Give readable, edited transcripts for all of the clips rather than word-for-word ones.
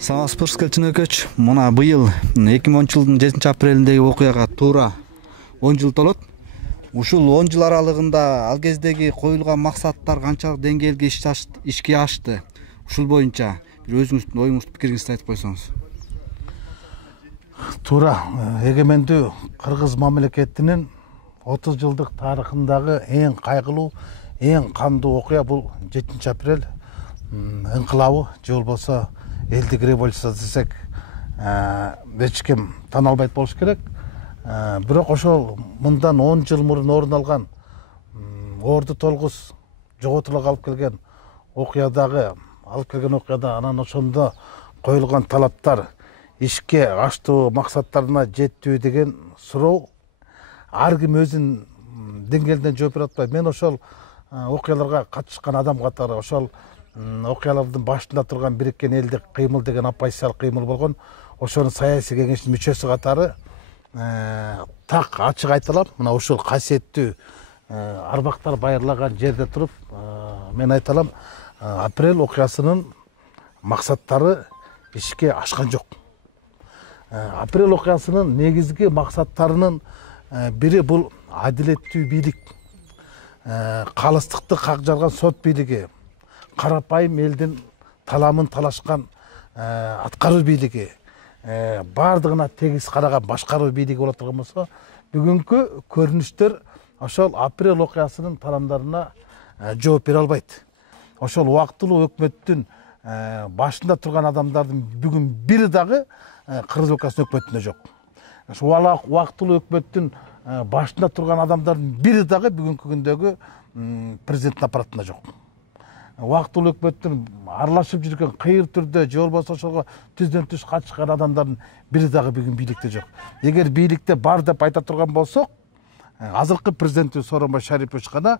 Саңа спортскел чыныкөч. Мына быйыл 2010 жылдын 7 апрелиндеги окуяга туура 10 жыл толот. Ушул 10 жыл аралыгында ал кездеги коюлган максаттар канчалык деңгээлге ишке ашты? Ушул боюнча бир өзүңүздүн оюңузду, пикириңизди айтып койсоңуз. Туура эгемендүү Кыргыз мамлекетинин 30 жылдык тарыхындагы эң кайгылуу, эң кандуу окуя бул 7 апрель ыңкылабы, же болбосо элдик революция десек эч ким тана албайт болуш керек. Бирок ошол мындан 10 жыл мурун орун алган Орду Толгус жоготууга алып келген окуяда анан ошондо коюлган талаптар ишке аштуу, максаттарына жеттүү деген суроо ар ким өзүнүн деңгээлинен жооп бере атпайт. Мен ошол окуяларга катышкан адам катары, ошол окуялардын башында турган бириккен элдик кыймыл деген оппозициялык кыймыл болгон, ошонун саясий кеңештин мүчөсү катары так ачык айта алам. Мына ушул касиеттүү арбактар байырлаган жерде туруп мен айта алам, апрель окуясынын максаттары ишке ашкан жок. Апрель окуясынын негизги максаттарынын бири бул адилеттүү бийлик, калыстыкты как жарган сот бийлиги, карапайым элдин таламын талашкан аткаруу бийлиги, бардыгына тегиз караган башкаруу бийлиги боло турган болсо, бүгүнкү көрүнүштөр ошол апрель окуясынын тарамдарына жооп бере албайт. Ошол убактылуу өкмөттүн башында турган адамдардын бүгүн бири дагы Кыргыз Республикасынын өкмөтүндө жок. Ошол убактылуу өкмөттүн башында турган адамдардын бири дагы бүгүнкү күндөгү президенттин аппаратында жок. Убактылуу өкмөттүн аралашып жүргөн кыйыр түрдө же болбосо ошого түздөн түз катышкан адамдардын бири дагы бүгүн бийликте жок. Эгер бийликте бар деп айта турган болсок, азыркы президентибиз Сооронбай Шарипович гана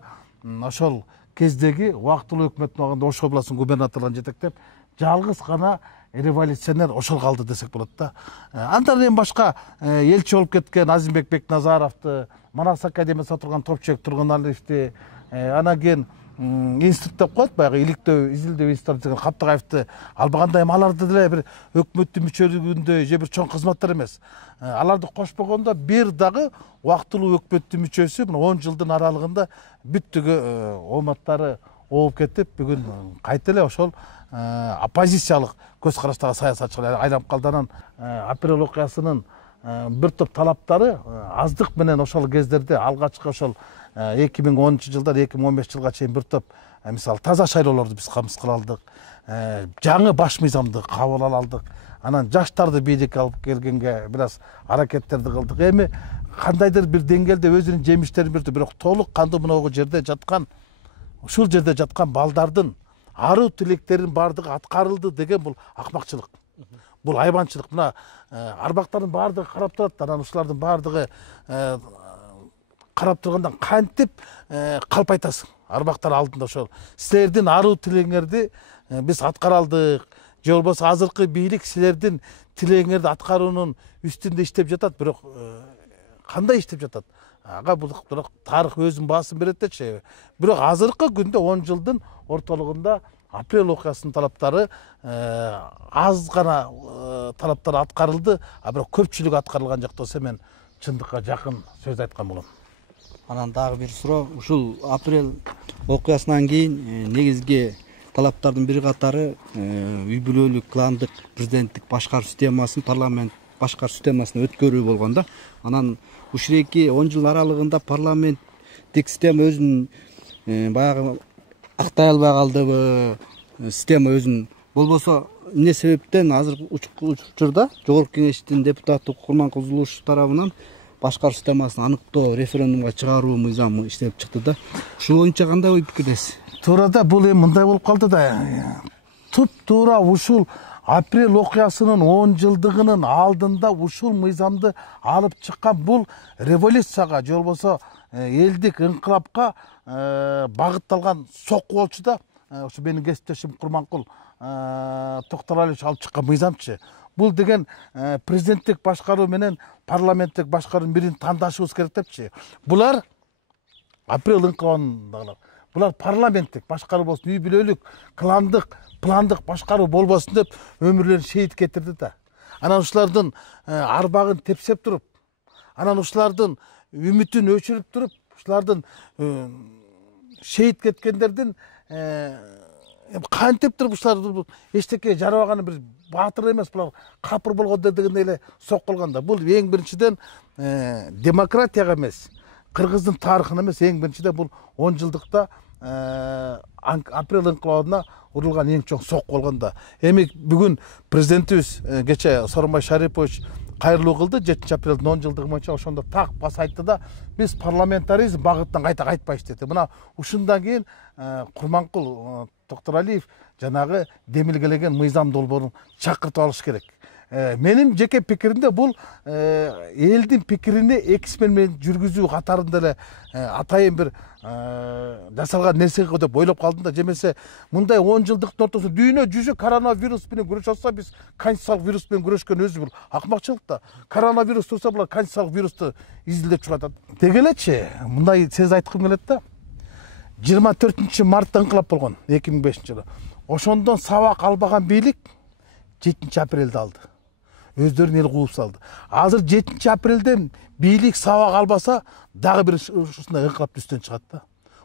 ошол кездеги убактылуу өкмөттүн убагында Ош областынын губернаторлорун жетектеп, жалгыз гана революционер ошол калды десек болот да. Андан эми башка элчи болуп кеткен Азимбек Бекназаровду, Манас академиясында турган Топчубек Тургуналиевди, анан кийин институт деп коет, баягы иликтөө, изилдөө институты деген Каптыгаевди албаганда эми аларды деле бир өкмөттүн мүчөлүгүндө же бир чоң кызматтар эмес. Аларды кошпогондо бир дагы убактылуу өкмөттүн мүчөсү 10 жылдын аралыгында бүттүгү ооматтары ооп кетип, бүгүн кайта эле ошол оппозициялык көз караштагы саясатчыга айланып калды. Анан апрель окуясынын бир топ талаптары аздык менен ошол кездерде алгачкы ошол 2010 жылдан 2015 жылга чейин бир топ мисалы таза шайлоолорду биз камсыз кыла алдык, жаңы баш мыйзамды кабыл ала алдык, анан жаштарды бийликке алып келгенге бир аз аракеттерди кылдык. Эми кандайдыр бир деңгээлде өзүнүн жемиштерин берди, бирок толук кандуу мына жерде жаткан, ушул жерде жаткан балдардын аруу тилектеринин бардыгы аткарылды деген бул акмакчылык. Бул айбанчылык. Мына арбактардын бардыгы карап турат, анан ушулардын бардыгы карап тургандан кантип калп айтасың? Арбактар алдында ошол силердин аруу тилеңерди биз аткара алдык, же болбосо азыркы бийлик силердин тилеңерди аткаруунун үстүндө иштеп жатат, бирок кандай иштеп жатат? Ага бирок тарых өзүнүн баасын берет дечи. Бирок азыркы күндө 10 жылдын ортолугунда апрель окуясынын талаптары аз гана талаптар аткарылды, а бирок көпчүлүгү аткарылган жок десе мен чындыкка жакын сөз айткан болом. Анан дагы бир суроо, ушул апрель окуясынан кийин негизги талаптардын бири катары үй бүлөлүк, кландык, президенттик башкаруу системасын, парламент башкаруу системасына өткөрүү болгон да. Анан ушул 10 жыл аралыгында парламенттик система өзүн баягы актай албай калдыбы, система өзүн болбосо эмне себептен азыр учурда Жогорку Кеңештин депутаты Курманкул Зулушев тарабынан башкаруу системасын аныктоо, референдумга чыгаруу мыйзамы иштелип чыкты да. Ушул боюнча кандай ой пикирдесиз? Туура да, бул эми мындай болуп калды да. Туп-туура ушул апрель окуясынын 10 жылдыгынын алдында ушул мыйзамды алып чыккан бул революцияга же болбосо элдик ыңкылапка багытталган сокку болчу да. Ошо менин кесиптешим Курманкул Токтолалиевич алып чыккан мыйзамчы. Бул деген президенттик башкаруу менен парламенттик башкаруунун бирин тандашыбыз керек депчи. Булар апрель ыңкылабын. Булар парламенттик башкаруу болсун, үй бүлөлүк, кландык, пландык башкаруу болбосун деп өмүрлөрүн шейит кетирди да. Анан ушулардын арбагын тепсеп туруп, анан ушулардын үмүтүн өчүрүп туруп, ушулардын шейит кеткендердин кантип туруп ушулар эчтеке жарабаганы бир баатыр эмес, булар капыр болгондор дегендей эле соккулган да. Бул эң биринчиден демократияга эмес, кыргыздын тарыхына эмес, эң биринчиден бул 10 жылдыкта апрель инкылабына урулган эң чоң сокку болгон да. Эми бүгүн президентибиз кече Сооронбай Шарипович кайрылуу кылды 7 апрелдин 10 жылдыгы боюнча. Ошондо так баса айтты да, биз парламентаризм багытынан кайта кайтпайбыз деди. Мына ушундан кийин Курманкул Токтуралиев жанагы демилгелеген мыйзам долбоорун чакыртып алыш керек. Менин жеке пикиримде бул элдин пикирине эксперимент менен жүргүзүү катарында эле атайын бир жасалган нерсе деп ойлоп калдым да. Жемесе мындай 10 жылдыктын ортосунда дүйнө жүзү коронавирус менен күрөшүп атса, биз конституциялык вирус менен күрөшкөн өзү бул акмакчылык да. Коронавирус турса, булар конституциялык вирусту изилдеп чыгат. Деги элечи мындай сөз айткым келет да. 24 мартта инкылап болгон 2005 жылы. Ошондон сабак албаган бийлик 7 апрелде алды. Өздөрүн эл кууп салды. Азыр 7 апрелден бийлик сабак албаса, дагы бир ушундай инкылап түстөн чыгат да.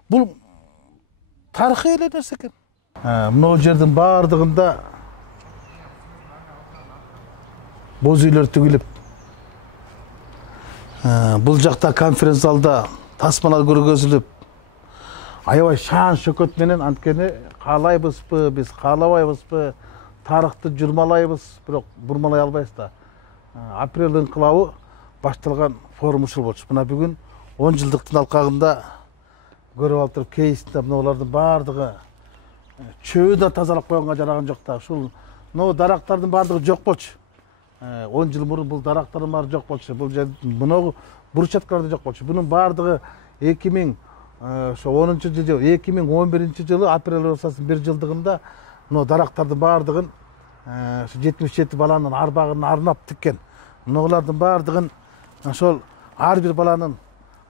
Бул тарыхый эле нерсе экен. Мына жердин бардыгында боз үйлөр тигилип, бул жакта конференц залда тасмалар көргөзүлүп, аябай шаан шөкөт менен, анткени каалайбызбы, биз каалабайбызбы, тарыхты журмалайбыз, бирок бурмалай албайбыз да. Апрель инкылабы башталган форум ушул болчу. Мына бүгүн 10 жылдыктын алкагында көрүп алып туруп, кейсинде мыналардын бардыгы чөбү да тазалап койгонго жараган жок да. Ушул дарактардын бардыгы жок болчу. 10 жыл мурун бул дарактардын баары жок болчу. Бул мынагу бурчаткалар жок болчу. Бунун бардыгы 2010 жыл, 2011 жылы апрель революциясынын 1 жылдыгында дарактардын бардыгын 77 баланын арбагын арнап тиккен. Мыналардын бардыгын ошол ар бир баланын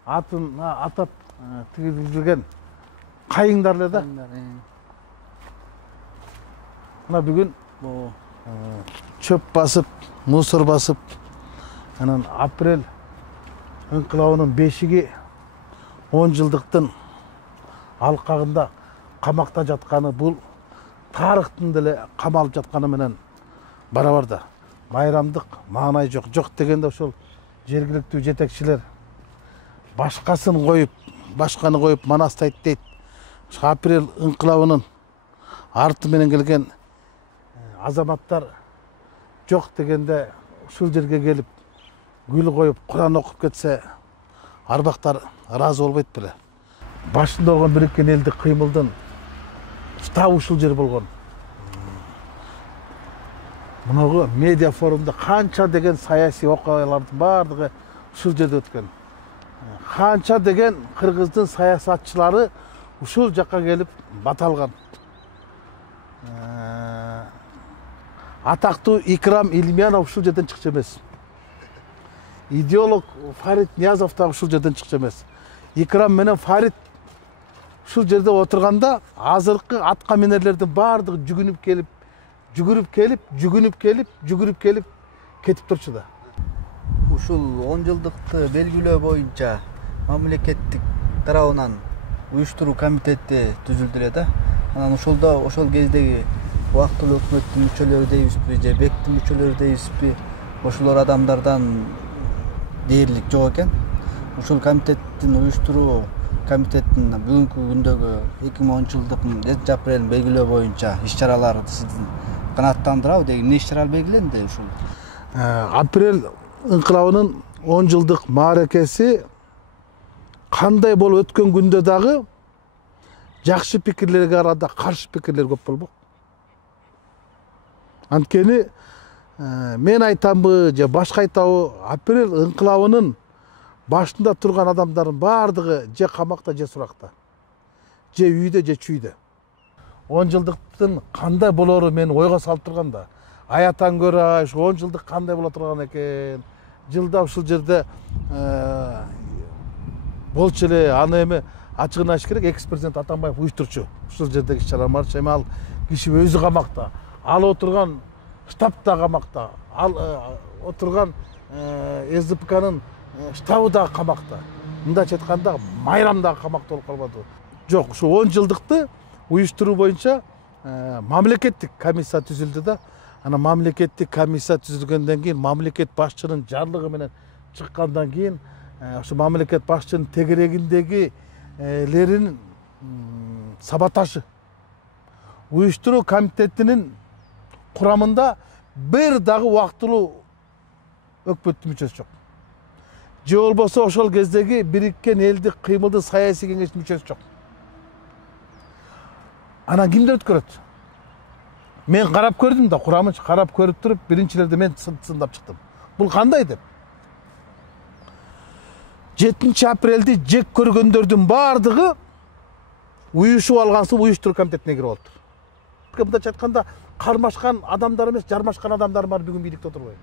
атын атап тигилген кайыңдар эле да. Мына бүгүн чөп басып, мусор басып, анан апрель инкылабынын бешиги 10 жылдыктын алкагында камакта жатканы бул тарыхтын деле камалып жатканы менен барабар да. Байрамдык маанай жок. Жок дегенде ошол жергиликтүү жетекчилер башкасын коюп, башканы коюп манастайт дейт. Апрель инкылабынын арты менен келген азаматтар жок дегенде ушул жерге келип гүл коюп, Куран окуп кетсе, арбактар ыраазы болбойт беле. Башында болгон бириккен элдик кыймылдын штабы ушул жер болгон. Мынагы медиа форумда канча деген саясий окуялардын бардыгы ушул жерде өткөн. Канча деген кыргыздын саясатчылары ушул жакка келип баталган. Атактуу Икрам Илмиянов ушул жерден чыкчу эмес. Идеолог Фарид Ниязов да ушул жерден чыкчу эмес. Икрам менен Фарид ушул жерде отурганда азыркы атка минерлердин бардыгы жүгүнүп келип кетип турчу да. Ушул 10 жылдыкты белгилөө боюнча мамлекеттик тарабынан уюштуруу комитети түзүлдү эле да. Анан ошол кездеги убактылуу өкмөттүн мүчөлөрү дейбизби же бектин мүчөлөрү дейбизби, ошолор адамдардан дээрлик жок экен. Ушул комитеттин уюштуруу комитеттин бүгүнкү күндөгү 2010 жылдыктын 7 апрелин белгилөө боюнча иш-чаралары сиздин канааттандырабы деген эмне иш-чаралар белгиленди ушул? Апрель инкылабынын 10 жылдык мааракеси кандай болуп өткөн күндө дагы жакшы пикирлерге арада каршы пикирлер көп болбок. Анткени мен айтамбы же башка айтабы, апрель инкылабынын башында турган адамдардын бардыгы же камакта же суракта, же үйдө же чүйдө. 10 жылдыктын кандай болору мени ойго салып турганда, аятан көрө 10 жылдык кандай боло турган экен. Жылда ушул жерде болчу эле, аны эми ачыгын айтыш керек, экс-президент Атамбаев уюштурчу ушул жердеги иш-чаралар барчу. Эми ал киши өзү камакта, ал отурган штабта камакта, ал отурган СДПКнын штабы да камакта. Мындайча айтканда майрамдагы камакта болуп калбады. Жок, ушу 10 жылдыкты уюштуруу боюнча мамлекеттик комиссия түзүлдү да. Ана мамлекеттик комиссия түзүлгөндөн кийин, мамлекет башчынын жарлыгы менен чыккандан кийин, ошо мамлекет башчынын тегерегиндегилерин саботажы уюштуруу комитетинин курамында бир дагы убактылуу өкмөттүн мүчөсү жок. Же болбосо ошол кездеги Бириккен Элдик Кыймылдын саясий кеңештин мүчөсү жок. Анан кимдер өткөрөт? Мен карап көрдүм да, курамын карап көрүп туруп, биринчилерде мен сындап чыктым. Бул кандай деп? 7 апрелди жек көргөндөрдүн бардыгы уюшуп алган соң уюштуруу комитетине кирип алыптыр. Мындайча айтканда, кармашкан адамдар эмес, жармашкан адамдар бар бүгүн бийликте отурбайбы?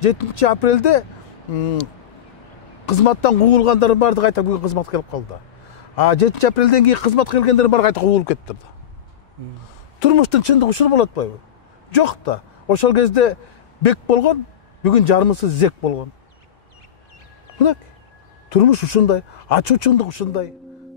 7 апрелде кызматтан куугулгандардын бардыгы кайта бүгүн кызматка келип калды. 7 апрелден кийин кызматка келгендер бар кайта куугулуп кетиптир да. Турмуштун чындыгы ушул болот атпайбы? Жок да. Ошол кезде бек болгон, бүгүн жармысы зек болгон. Мына турмуш ушундай, ачуучундук ушундай.